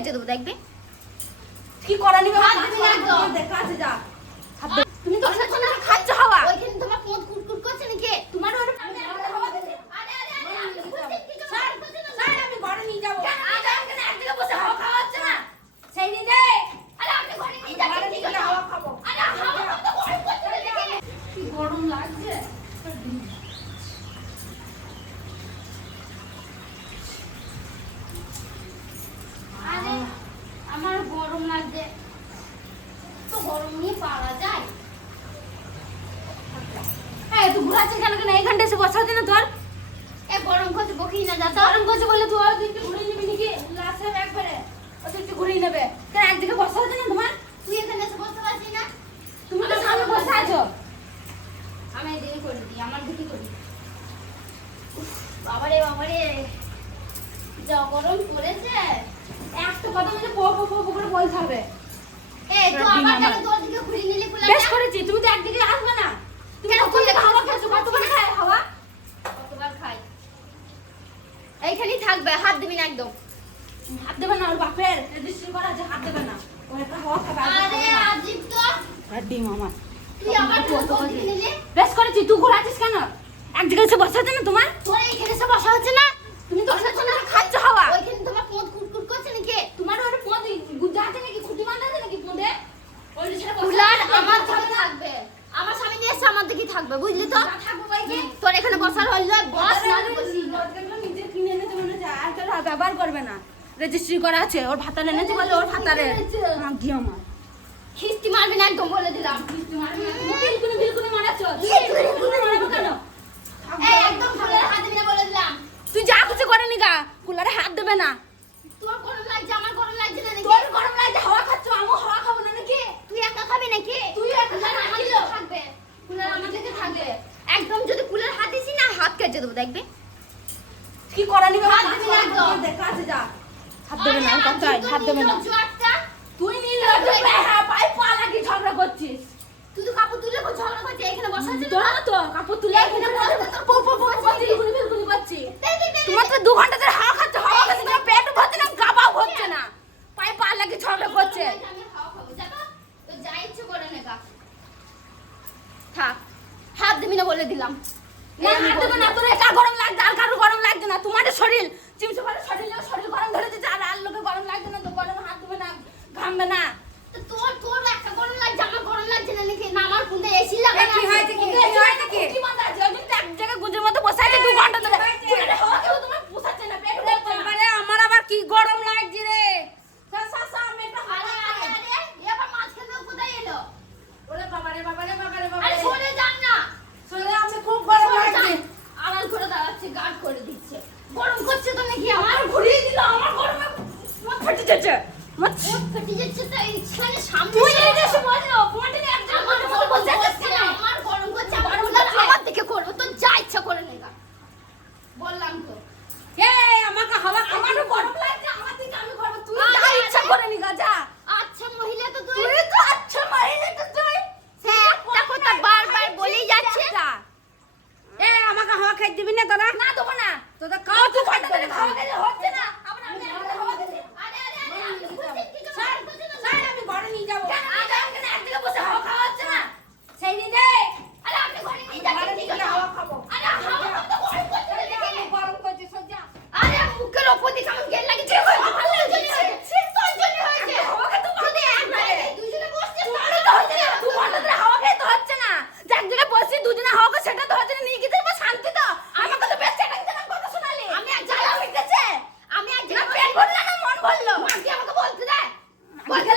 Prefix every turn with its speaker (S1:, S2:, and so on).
S1: কেটে দেবো দেখবে?
S2: কি করা নিবে? আছে যা
S1: তুমি তো খাচ্ছ না খাচ্ছ হাওয়া ওইখানে তোমার পোঁত কুটকুট করছে নাকি তোমার ওর আরে আরে আরে আমি বুঝতে কিছু স্যার
S2: স্যার আমি ঘরে নিয়ে যাব
S1: আজ এখানে একদিকে বসে হাওয়া খাওয়া হচ্ছে না
S2: সেই নিয়ে দে
S1: আরে আপনি ঘরে নিয়ে
S2: ঘরে
S1: যাচ্ছেন
S2: নিয়ে
S1: কি
S2: গেলে হাওয়া খাব
S1: আরে হাওয়া খাওয়া তো গরম করছে নাকি
S2: কি গরম লাগছে
S1: আরে আমার গরম লাগছে তো গরম নিয়ে পারা যায়
S2: এই তুই ঘুরাচ্ছিস কেন কেন? এইখানটা এসে বসা না তোর
S1: এ গরম করছে বকি না যাতো
S2: গরম করছে বলে তুই আর। একটু ঘুরিয়ে নিবি নাকি? লাস্টে একবারে। ও তুই একটু ঘুরিয়ে নেবে। কেন একদিকে বসা না তোমার?
S1: তুই এখানে এসে বসতে পারছিস না?
S2: তুমি তো সামনে বসে আছো।
S1: আমি এদিকে করে দিই আমার দিকে করি বাবারে বাবারে। যা গরম পড়েছে।
S2: একটা কথা মানে পো পো পো পো করে বলতে হবে।
S1: তো আবার তোর দিকে নিলি কুলারটা
S2: করেছি তুমি তো একদিকে আসবে না তুমি
S1: কেন
S2: কখন থেকে
S1: তুই
S2: হাওয়া খেয়েছো কতবার খায় হাওয়া
S1: কতবার খাই এইখানেই থাকবে হাত দিবি না একদম।
S2: হাত দেবে না ওর বাপের। রেজিস্ট্রি করা আছে হাত দেবে না। ও একটা হাওয়া খাবে আরে
S1: আজিব তো।
S2: হাড্ডি মামা
S1: তুই আবার কেন তোর
S2: বেশ করেছি তুই ঘোরাচ্ছিস কেন? একদিকে এসে বসে আছে না তোমার?
S1: তোর এইখানে এসে বসা হচ্ছে না?
S2: তুমি তো খাচ্ছ না? খাচ্ছ হাওয়া।
S1: ওইখানে তোমার পোঁত কুটকুট করছে নাকি?
S2: তোমার ওর পদ গুজা আছে নাকি? খুঁটি বাঁধা আছে নাকি পদে? ওই যে বসে
S1: আমার থাকবে। আমার স্বামী নিয়ে এসে আমার দিকেই থাকবে বুঝলি তো? তোর এখানে বসার হইল বস না হলে বসিস না।
S2: বদকাগুলো নিজে কিনে এনেছে মনে হচ্ছে আর কেউ ব্যবহার করবে না। রেজিস্ট্রি করা আছে ওর ভাতার এনেছে বলে ওর ভাতারে আমার?
S1: খিস্তি মারবি না একদম বলে দিলাম।
S2: বিলকুনি বিলকুনি মারাচ্ছ।
S1: কি তুই বিলকুনি
S2: মারাবো কেন?
S1: এই একদম কুলার হাত দিবি না বলে দিলাম।
S2: তুই যা কিছু করে নি গা কুলারে হাত দেবে না।
S1: তোর গরম লাগছে আমার গরম লাগছে না নাকি?
S2: তোর গরম লাগছে হাওয়া খাচ্ছ আমিও হাওয়া খাব না নাকি?
S1: তুই একা খাবি নাকি?
S2: তুই একা খাবি
S1: আমার থাকবে। কুলার আমার দিকে থাকবে। একদম যদি কুলার হাত দিছি না হাত কেটে দেবো দেখবে?
S2: কি করা নিবে আছে যা হাত দেবে না কথাই হাত দেবে না তুই নীল হ্যাঁ পাই পা লাগি ঝগড়া করছিস
S1: তুই তো কাপড় তুলে ঝগড়া করছিস এখানে বসা আছে
S2: তোর তো কাপড় তুলে
S1: এখানে বসে তোর
S2: পো পো পো বিলকুনি বিলকুনি করছি তোমার তো দু ঘণ্টা ধরে হাওয়া খাচ্ছে হাওয়া খাচ্ছে তোমার পেট ভরছে না গাবাও হচ্ছে না পায়ে পা লাগে ঝগড়া করছে
S1: থাক হাত দিবি না বলে দিলাম
S2: না একা গরম লাগছে, আর কারও গরম লাগছে না তোমার শরীর। করে শরীর শরীর গরম ধরে দিচ্ছে আর আর লোকে গরম লাগছে না তো গরম হাত দেবে না ঘামবে না
S1: তো তোর তোর একটা গরম লাগছে আমার গরম লাগছে না নাকি না আমার কোনটা এসি লাগানো
S2: কি হয়েছে কি হয়েছে কি কি বাঁধা আছে ওই দিন তো এক জায়গায় গুজের মতো বসে আছে দু ঘণ্টা ধরে পুরো হাওয়া কেউ তোমার পোষাচ্ছে না পেট ভরছে না
S3: আরে আমার আবার কি গরম লাগছে রে
S2: সা সা সা আমি একটা
S1: আরে আরে আরে এবার মাঝখানে কোথায় এলো
S2: ওরে বাবারে বাবারে বাবারে
S1: আরে
S2: বাবারে
S1: সরে যান না
S2: শরীরে আমি খুব গরম
S1: সরে
S2: লাগছে
S1: যান। আড়াল করে দাঁড়াচ্ছে গার্ড করে দিচ্ছে গরম করছে তো নাকি আমার
S2: আমার ঘুরিয়ে দিল আমার গরমে মাথা ফাটে যাচ্ছে আমার
S1: ও ফেটে যাচ্ছে তো এইখানে সামনে
S2: Porque